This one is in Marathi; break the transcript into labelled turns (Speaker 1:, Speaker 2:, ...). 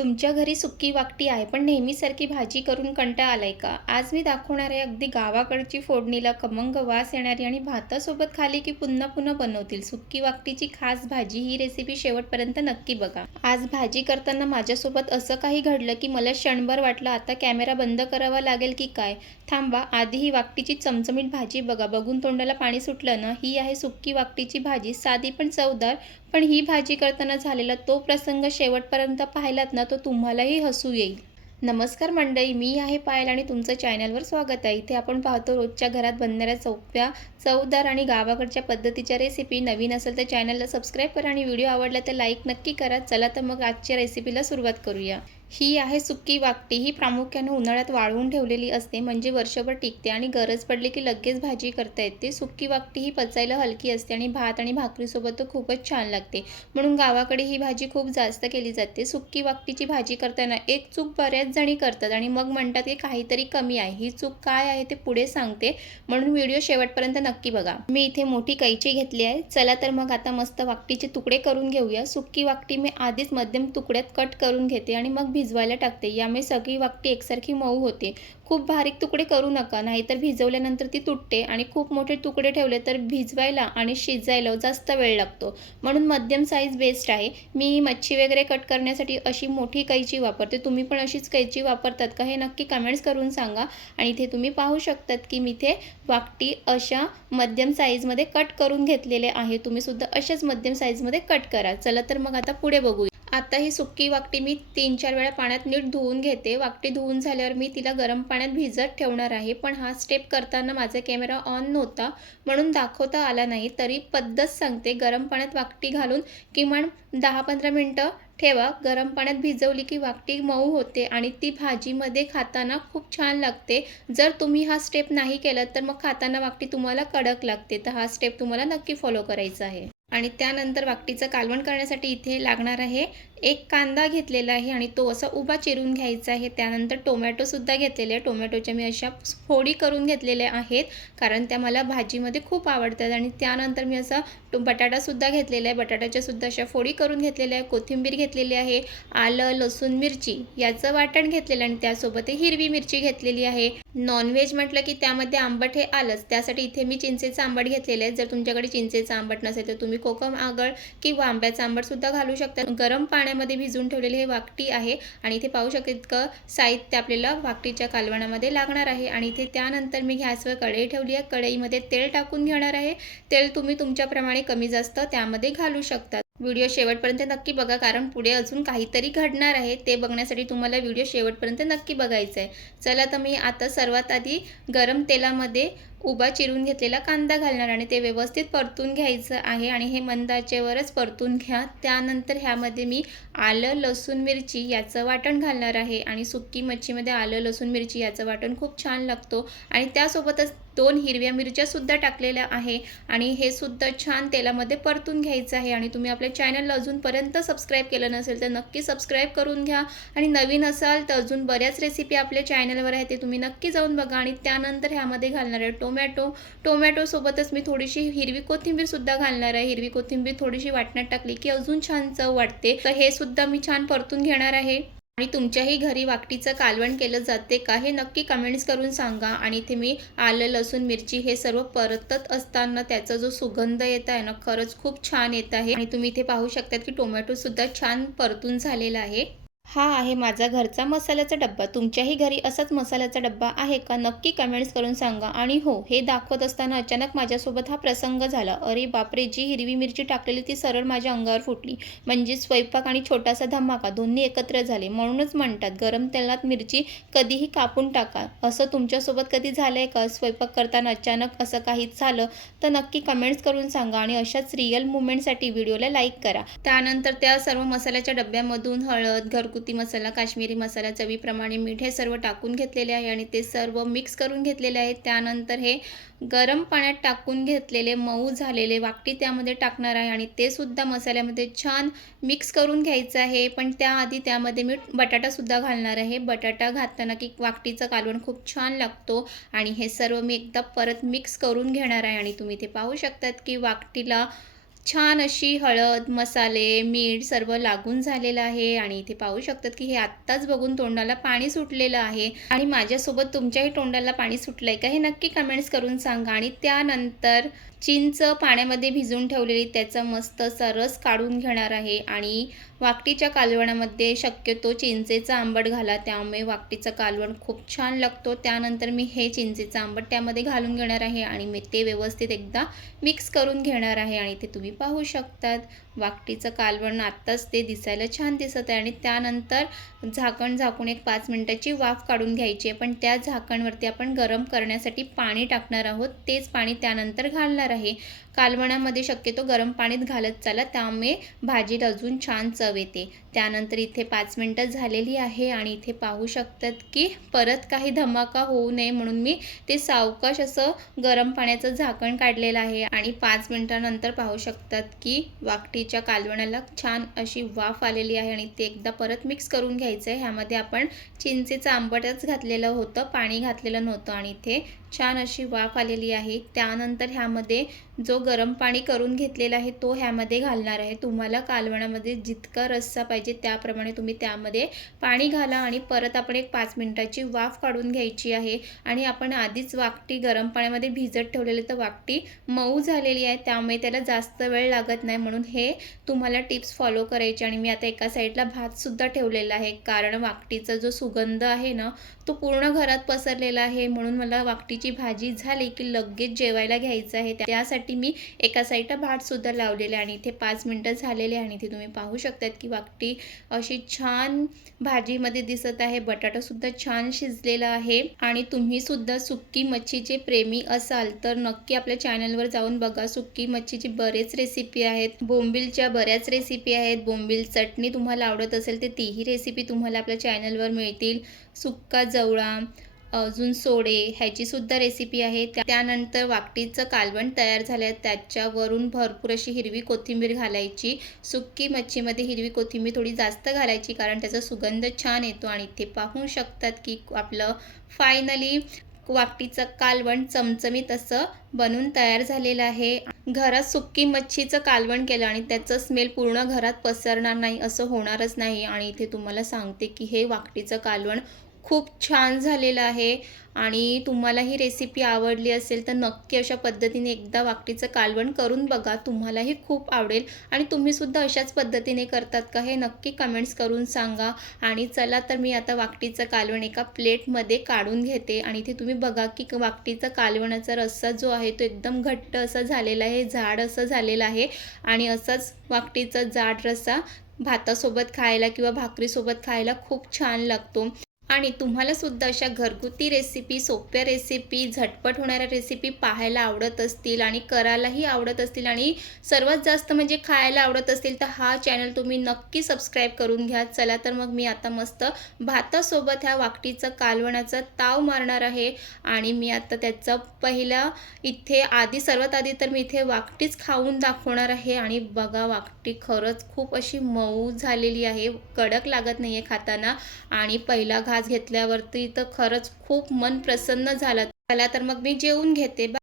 Speaker 1: तुमच्या घरी सुक्की वाकटी आहे पण नेहमीसारखी भाजी करून कंटाळा आलाय का? आज मी दाखवणार आहे अगदी गावाकडची फोडणीला खमंग वास येणारी आणि भातासोबत खाली की पुन्हा पुन्हा बनवतील सुक्की वाकटीची खास भाजी ही रेसिपी शेवटपर्यंत नक्की बघा. आज भाजी करताना माझ्यासोबत असं काही घडलं की मला क्षणभर वाटलं आता कॅमेरा बंद करावा लागेल की काय? थांबा आधी ही वाकटीची चमचमीत भाजी बघा. बघून तोंडाला पाणी सुटलं ना? ही आहे सुक्की वाकटीची भाजी साधी पण चवदार पण ही भाजी करताना झालेला तो प्रसंग शेवटपर्यंत पाहिलात ना तो तुम्हालाही हसू येईल. नमस्कार मंडळी मी आहे पायल आणि तुमचं चॅनलवर स्वागत आहे. इथे आपण पाहतो रोजच्या घरात बनणाऱ्या सोप्या चवदार आणि गावाकडच्या पद्धतीच्या रेसिपी नवीन असेल तर चॅनलला सबस्क्राईब करा आणि व्हिडिओ आवडला तर लाईक नक्की करा. चला तर मग आजच्या रेसिपीला सुरुवात करूया. ही आहे सुक्की वाकटी. ही प्रामुख्याने उन्हाळ्यात वाळवून ठेवलेली असते. म्हणजे वर्षभर टिकते आणि गरज पडली की लगेच भाजी करता येते. सुक्की वाकटी ही पचायला हलकी असते आणि भात आणि भाकरीसोबत तर खूपच छान लागते. म्हणून गावाकडे ही भाजी खूप जास्त केली जाते. सुक्की वाकटीची भाजी करताना एक चूक बऱ्याच जणी करतात आणि मग म्हणतात की काहीतरी कमी आहे. ही चूक काय आहे ते पुढे सांगते. म्हणून व्हिडिओ शेवटपर्यंत नक्की बघा. मी इथे मोठी कैची घेतली आहे. चला तर मग आता मस्त वाकटीचे तुकडे करून घेऊया. सुक्की वाकटी मी आधीच मध्यम तुकड्यात कट करून घेते आणि मग भिजवायला टाकते. यामुळे सगळी वाकटी एकसारखी मऊ होते. खूप बारीक तुकडे करू नका नाहीतर भिजवल्यानंतर ती तुटते आणि खूप मोठे तुकडे ठेवले तर भिजवायला आणि शिजायला जास्त वेळ लागतो. म्हणून मध्यम साईज बेस्ट आहे. मी मच्छी वगैरे कट करण्यासाठी अशी मोठी कैची वापरते. तुम्ही पण अशीच कैची वापरतात का हे नक्की कमेंट्स करून सांगा. आणि इथे तुम्ही पाहू शकतात की मी इथे वाकटी अशा मध्यम साईजमध्ये कट करून घेतलेले आहे. तुम्ही सुद्धा अशाच मध्यम साईजमध्ये कट करा. चला तर मग आता पुढे बघूया. आता ही सुक्की वाकटी मी तीन चार वेळा पाण्यात नीट धुवून घेते. वाकटी धुवून झाल्यावर मी तिला गरम पाण्यात भिजत ठेवणार आहे. पण हा स्टेप करताना माझा कॅमेरा ऑन नव्हता. म्हणून दाखवता आला नाही. तरी पद्धत सांगते. गरम पाण्यात वाकटी घालून किमान दहा पंधरा मिनटं ठेवा. गरम पाण्यात भिजवली की वाकटी मऊ होते आणि ती भाजीमध्ये खाताना खूप छान लागते. जर तुम्ही हा स्टेप नाही केलं तर मग खाताना वाकटी तुम्हाला कडक लागते. तर हा स्टेप तुम्हाला नक्की फॉलो करायचा आहे. आणि त्यानंतर वाकटीचं कालवण करण्यासाठी इथे लागणार आहे. एक कांदा घेतलेला आहे आणि तो असा उभा चिरून घ्यायचा आहे. त्यानंतर टोमॅटोसुद्धा घेतलेले आहे. टोमॅटोच्या मी अशा फोडी करून घेतलेल्या आहेत कारण त्या मला भाजीमध्ये खूप आवडतात आणि त्यानंतर मी असा टो बटाटासुद्धा घेतलेला आहे. बटाट्याच्यासुद्धा अशा फोडी करून घेतलेल्या आहे कोथिंबीर घेतलेली आहे आलं लसूण मिरची याचं वाटण घेतलेलं आणि त्यासोबत हिरवी मिरची घेतलेली आहे. नॉनव्हेज म्हटलं की त्यामध्ये आंबट हे आलंच. त्यासाठी इथे मी चिंचेचं आंबट घेतलेलं आहे. जर तुमच्याकडे चिंचेचं आंबट नसेल तर तुम्ही कोकम आगळ किंवा आंब्याचं आंबटसुद्धा घालू शकता. गरम पाण्यामध्ये भिजून ठेवलेले हे वाकटी आहे आणि इथे पाहू शकत इतकं साहित्य आपल्याला वाकटीच्या कालवणामध्ये लागणार आहे. आणि इथे त्यानंतर मी गॅसवर कढई ठेवली आहे. कढईमध्ये तेल टाकून घेणार आहे. तेल तुम्ही तुमच्याप्रमाणे कमी जास्त त्यामध्ये घालू शकता. व्हिडिओ शेवटपर्यंत नक्की बघा कारण पुढे अजून काहीतरी घडणार आहे ते बघण्यासाठी तुम्हाला व्हिडिओ शेवटपर्यंत नक्की बघायचं आहे चला तर मी आता सर्वात आधी गरम तेलामध्ये उभा चिरून घेतलेला कांदा घालणार आणि ते व्यवस्थित परतून घ्यायचं आहे आणि हे मंदाचेवरच परतून घ्या. त्यानंतर ह्यामध्ये मी आलं लसूण मिरची याचं वाटण घालणार आहे आणि सुक्की मच्छीमध्ये आलं लसूण मिरची याचं वाटण खूप छान लागतो. आणि त्यासोबतच दोन हिरव्या मिरच्यासुद्धा टाकलेल्या आहे आणि हे सुद्धा छान तेलामध्ये परतून घ्यायचं आहे. आणि तुम्ही आपल्या चॅनलला अजूनपर्यंत सबस्क्राईब केलं नसेल तर नक्की सबस्क्राईब करून घ्या. आणि नवीन असाल तर अजून बऱ्याच रेसिपी आपल्या चॅनलवर आहे ते तुम्ही नक्की जाऊन बघा. आणि त्यानंतर ह्यामध्ये घालणार आहे टोमॅटो टोमॅटोसोबतच मी थोडीशी हिरवी कोथिंबीरसुद्धा घालणार आहे. हिरवी कोथिंबीर थोडीशी वाटण्यात टाकली की अजून छान चव वाटते. तर हे सुद्धा मी छान परतून घेणार आहे. आणि तुमच्याही घरी वाकटीचं कालवण केलं जाते का हे नक्की कमेंट्स करून सांगा. आणि इथे मी आलं लसूण मिरची हे सर्व परतत असताना त्याचा जो सुगंध येत आहे ना खरंच खूप छान येत आहे. आणि तुम्ही इथे पाहू शकतात की टोमॅटोसुद्धा छान परतून झालेला आहे. हा आहे माझा घरचा मसाल्याचा डब्बा. तुमच्याही घरी असाच मसाल्याचा डब्बा आहे का? नक्की कमेंट्स करून सांगा. आणि हो हे दाखवत असताना अचानक माझ्यासोबत हा प्रसंग झाला. अरे बापरे जी हिरवी मिरची टाकलेली ती सरळ माझ्या अंगावर फुटली. म्हणजे स्वयंपाक आणि छोटासा धमाका दोन्ही एकत्र झाले. म्हणूनच म्हणतात गरम तेलात मिरची कधीही कापून टाका. असं तुमच्यासोबत कधी झालं आहे का? स्वयंपाक करताना अचानक असं काहीच झालं तर नक्की कमेंट्स करून सांगा आणि अशाच रिअल मुवमेंटसाठी व्हिडिओला लाईक करा. त्यानंतर त्या सर्व मसाल्याच्या डब्यामधून हळद घरगुती घरगुती मसाला काश्मीरी मसाला चवीप्रमाणे मीठ हे सर्व टाकून घेतलेले आहे आणि ते सर्व मिक्स करून घेतलेले आहे त्यानंतर हे गरम पाण्यात टाकून घेतलेले मऊ झालेले वाकटी त्यामध्ये टाकणार आहे आणि ते सुद्धा मसाल्यामध्ये छान मिक्स करून घ्यायचं आहे. पण त्याआधी त्यामध्ये मी बटाटासुद्धा घालणार आहे. बटाटा घातताना की वाकटीचं कालवण खूप छान लागतो आणि हे सर्व मी एकदा परत मिक्स करून घेणार आहे आणि तुम्ही ते पाहू शकतात की वाकटीला छान अशी हळद मसाले मीठ सर्व लागून झालेलं आहे आणि इथे पाहू शकतात की हे आत्ताच बघून तोंडाला पाणी सुटलेलं आहे. आणि माझ्यासोबत तुमच्याही तोंडाला पाणी सुटलंय का हे नक्की कमेंट्स करून सांगा आणि त्यानंतर चिंच पाण्यामध्ये भिजवून ठेवलेली त्याचा मस्त असा रस काढून घेणार आहे आणि वाकटीच्या कालवणामध्ये शक्यतो चिंचेचा आंबट घाला त्यामुळे वाकटीचं कालवण खूप छान लागतो. त्यानंतर मी हे चिंचेचं आंबट त्यामध्ये घालून घेणार आहे आणि मी ते व्यवस्थित एकदा मिक्स करून घेणार आहे आणि ते तुम्ही पाहू शकतात. वाकटीचं कालवण आत्ताच ते दिसायला छान दिसत आहे आणि त्यानंतर झाकण झाकून एक पाच मिनटाची वाफ काढून घ्यायची आहे. पण त्या झाकणवरती आपण गरम करण्यासाठी पाणी टाकणार आहोत. तेच पाणी त्यानंतर घालणार आहे. कालवणामध्ये शक्यतो गरम पाणीत घालत चाला त्यामुळे भाजीला अजून छान चव येते. त्यानंतर इथे पाच मिनटं झालेली आहे आणि इथे पाहू शकतात की परत काही धमाका होऊ नये म्हणून मी ते सावकाश असं गरम पाण्याचं झाकण काढलेलं आहे. आणि पाच मिनटानंतर पाहू शकतात की वाकटीच्या कालवणाला छान अशी वाफ आलेली आहे आणि ते एकदा परत मिक्स करून घ्यायचं आहे ह्यामध्ये आपण चिंचेचं आंबटच घातलेलं होतं पाणी घातलेलं नव्हतं आणि इथे छान अशी वाफ आलेली आहे. त्यानंतर ह्यामध्ये जो गरम पाणी करून घेतलेला आहे तो ह्यामध्ये घालणार आहे. तुम्हाला कालवणामध्ये जितका रस्सा पाहिजे त्याप्रमाणे तुम्ही त्यामध्ये पाणी घाला आणि परत आपण एक पाच मिनटाची वाफ काढून घ्यायची आहे. आणि आपण आधीच वाकटी गरम पाण्यामध्ये भिजत ठेवलेली तर वाकटी मऊ झालेली आहे. त्यामुळे त्याला जास्त वेळ लागत नाही म्हणून हे तुम्हाला टिप्स फॉलो करायचे आणि मी आता एका साईडला भातसुद्धा ठेवलेला आहे. कारण वाकटीचा जो सुगंध आहे ना तो पूर्ण घरात पसरलेला आहे म्हणून मला वाकटी भेंडीची भाजी झाली की लगेच जेवायला घ्यायचं आहे. त्यासाठी मी एका साईडला भातसुद्धा लावलेला आहे. आणि इथे पाच मिनटं झालेले आणि इथे तुम्ही पाहू शकतात की वाकटी अशी छान भाजीमध्ये दिसत आहे. बटाटासुद्धा छान शिजलेला आहे. आणि तुम्ही सुद्धा सुक्की मच्छीचे प्रेमी असाल तर नक्की आपल्या चॅनलवर जाऊन बघा. सुक्की मच्छीची बरेच रेसिपी आहेत. बोंबिलच्या बऱ्याच रेसिपी आहेत. बोंबिल चटणी तुम्हाला आवडत असेल तर तीही रेसिपी तुम्हाला आपल्या चॅनलवर मिळतील. सुक्का जवळा अजून सोडे ह्याची सुद्धा रेसिपी आहे. त्यानंतर वाकटीचं कालवण तयार झालं त्याच्यावरून भरपूर अशी हिरवी कोथिंबीर घालायची. सुक्की मच्छीमध्ये हिरवी कोथिंबीर थोडी जास्त घालायची कारण त्याचा सुगंध छान येतो आणि इथे पाहू शकतात की आपलं फायनली वाकटीचं कालवण चमचमीत असं बनून तयार झालेलं आहे. घरात सुक्की मच्छीचं कालवण केलं आणि त्याचं स्मेल पूर्ण घरात पसरणार नाही असं होणारच नाही. आणि इथे तुम्हाला सांगते की हे वाकटीचं कालवण खूप छान झालेलं आहे आणि तुम्हाला ही रेसिपी आवडली असेल तर नक्की अशा पद्धतीने एकदा वाकटीचं कालवण करून बघा. तुम्हालाही खूप आवडेल. आणि तुम्हीसुद्धा अशाच पद्धतीने करतात का हे नक्की कमेंट्स करून सांगा. आणि चला तर मी आता वाकटीचं कालवण एका प्लेटमध्ये काढून घेते. आणि इथे तुम्ही बघा की वाकटीचा कालवणाचा रस्सा जो आहे तो एकदम घट्ट असा झालेला आहे जाड असं झालेला आहे. आणि असाच वाकटीचा जाड रस्सा भातासोबत खायला किंवा भाकरीसोबत खायला खूप छान लागतो. आणि तुम्हाला सुद्धा अशा घरगुती रेसिपी सोप्या रेसिपी झटपट होणाऱ्या रेसिपी पाहायला आवडत असतील आणि करायलाही आवडत असतील आणि सर्वात जास्त म्हणजे खायला आवडत असतील तर हा चॅनल तुम्ही नक्की सबस्क्राईब करून घ्या. चला तर मग मी आता मस्त भातासोबत ह्या वाकटीचं कालवणाचा ताव मारणार आहे आणि मी आता त्याचं पहिला इथे आधी सर्वात आधी तर मी इथे वाकटीच खाऊन दाखवणार आहे आणि बघा वाकटी खरंच खूप अशी मऊ झालेली आहे. कडक लागत नाही आहे खाताना आणि पहिला घास घेतल्यावरती तर खरंच खूप मन प्रसन्न झालं. चला तर मग मी जेवून घेते.